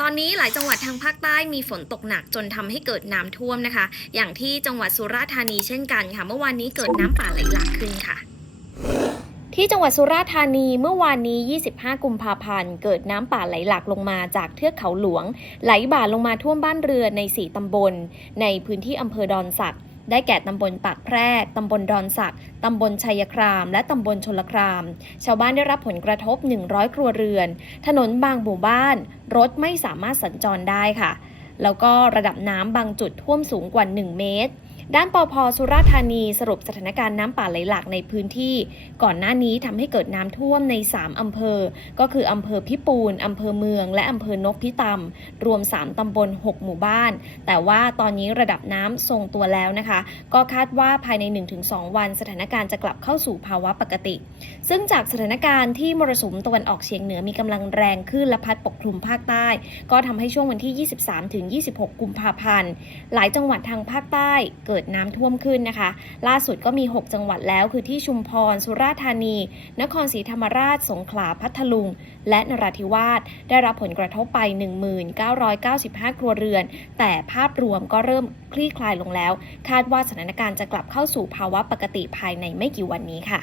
ตอนนี้หลายจังหวัดทางภาคใต้มีฝนตกหนักจนทำให้เกิดน้ำท่วมนะคะ อย่างที่จังหวัดสุราษฎร์ธานีเช่นกันค่ะ เมื่อวานนี้เกิดน้ำป่าไหลหลากขึ้นค่ะ ที่จังหวัดสุราษฎร์ธานีเมื่อวานนี้ 25 กุมภาพันธ์ เกิดน้ำป่าไหลหลากลงมาจากเทือกเขาหลวง ไหลบ่าลงมาท่วมบ้านเรือนใน 4 ตำบล ในพื้นที่อำเภอดอนสัก ได้แก่ตำบลปากแพรกตำบลดอนสักตำบลชัยคราม และตำบลชลคราม ชาวบ้านได้รับผลกระทบ 100 ครัวเรือน ถนนบางหมู่บ้าน รถไม่สามารถสัญจรได้ค่ะ แล้วก็ระดับน้ำบางจุดท่วมสูงกว่า 1 เมตร ด้านปอพสุราษฎร์ธานีสรุปสถานการณ์น้ำป่าไหลหลากในพื้นที่ ก่อนหน้านี้ทำให้เกิดน้ำท่วมใน 3 อำเภอ ก็คืออำเภอพิปูนอำเภอเมือง และอำเภอนพิตำรวม 3 ตำบล 6 หมู่บ้าน แต่ว่าตอนนี้ระดับน้ำทรงตัวแล้วนะคะ ก็คาดว่าภายใน 1-2 วัน สถานการณ์จะกลับเข้าสู่ภาวะปกติ ซึ่งจากสถานการณ์ที่มรสุมตะวันออกเฉียงเหนือมีกำลังแรงขึ้นและพัดปกคลุมภาคใต้ ก็ทำให้ช่วงวันที่ 23-26 กุมภาพันธ์หลายจังหวัดทางภาคใต้เกิดกิดน้ำท่วมขึ้นนะคะ ล่าสุดก็มี 6 จังหวัดแล้วคือที่ชุมพร สุราษฎร์ธานี นครศรีธรรมราช สงขลา พัทลุง และนราธิวาส ได้รับผลกระทบไป 1995 ครัวเรือน แต่ภาพรวมก็เริ่มคลี่คลายลงแล้ว คาดว่าสถานการณ์จะกลับเข้าสู่ภาวะปกติภายในไม่กี่วันนี้ค่ะ